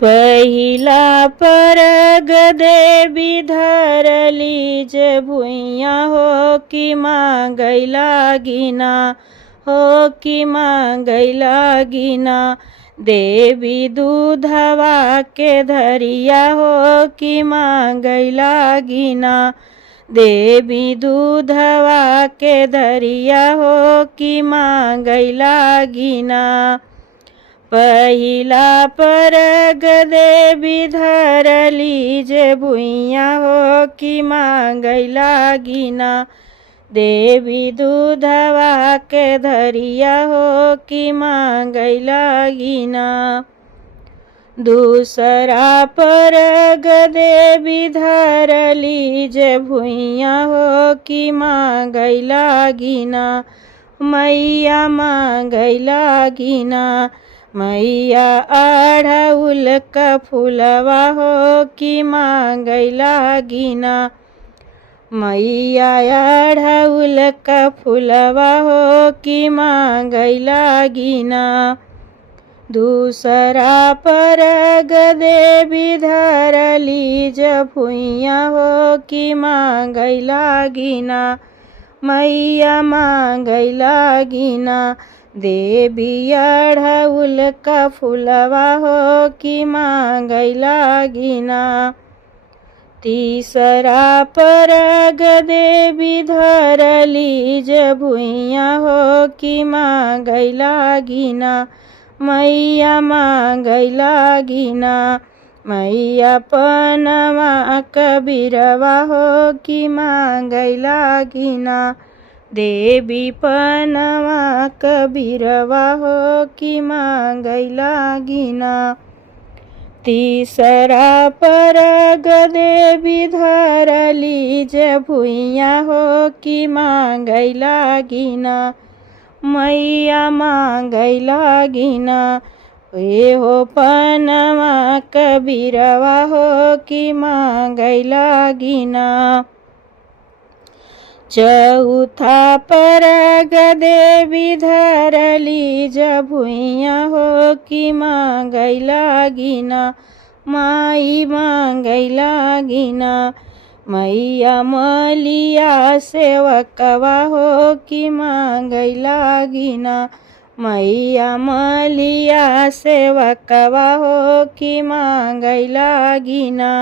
पहिला परग देवी धरली जे भुइया हो कि मांगै लागिना, हो कि मांगै लागिना। देवी दूधवा के धरिया हो कि मांगै लागिना, देवी दूधवा के धरिया हो कि मांगै लागिना। पहिला परग देवी धरली जे भुइया हो कि मांगै लागिना, देवी दूधवा के धरिया हो कि मांगै लागिना। दूसरा परग देवी धरली जे भुइया हो कि मांगै लागिना, मैया मांगै लागिना। मैया अढ़उल का फूलवा हो कि मांगै लागिना, मैया अढ़उल का फूलवा हो कि मांगै लागिना। दूसरा परग देवी धरली जे भुइया हो कि मांगै लागिना, मैया मांगै लागिना। देवी अढ़उल का फूलवा हो कि मांगै लागिना। तीसरा परग देवी धरली जे भुइया हो कि मांगै लागिना, मैया मांगै लागिना। मैया पनवा कबीरवा हो कि मांगै लागिना, देवी पनवा कबीरवा हो कि मांगै लागिना। तीसरा परग देवी धरली जे भुइया हो कि मांगै लागिना, मैया मांगै लागिना। ए हो पनवा कबीरवा हो कि मांगै लागिना। चौथा परग देवी धरली जे भुइया हो कि मांगै लागिना, माई मांगै लागिना। मैया मलिया सेवकवा हो कि मांगै लागिना, मैया मलिया सेवकवा हो कि मांगै लागिना।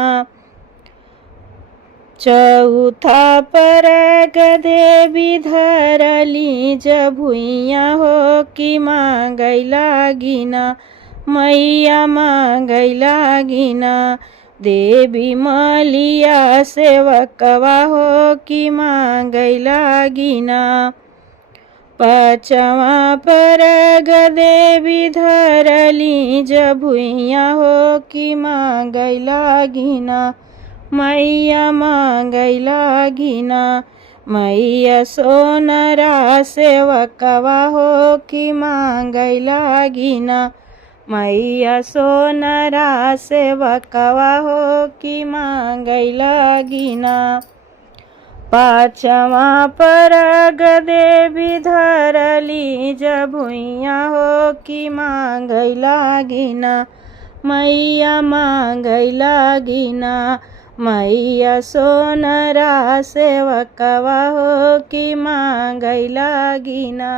चौथा परग देवी धरली जे भुइया हो कि मांगै लागिना, मैया मांगै लागिना। देवी मलिया सेवकवा हो कि मांगै लागिना। पाँचवा परग देवी धरली जे भुइया हो कि मांगै लागिना, मैया मांगै लागिना। मैया सोनरा सेवकवा हो कि मांगै लागिना, मैया सोनरा सेवकवा हो कि मांगै लागिना। पाँचवा परग देवी धरली जे भुइया हो कि मांगै लागिना, मैया मांगै लागिना। मैया सोनरा सेवकवा हो कि मांगै लागिना।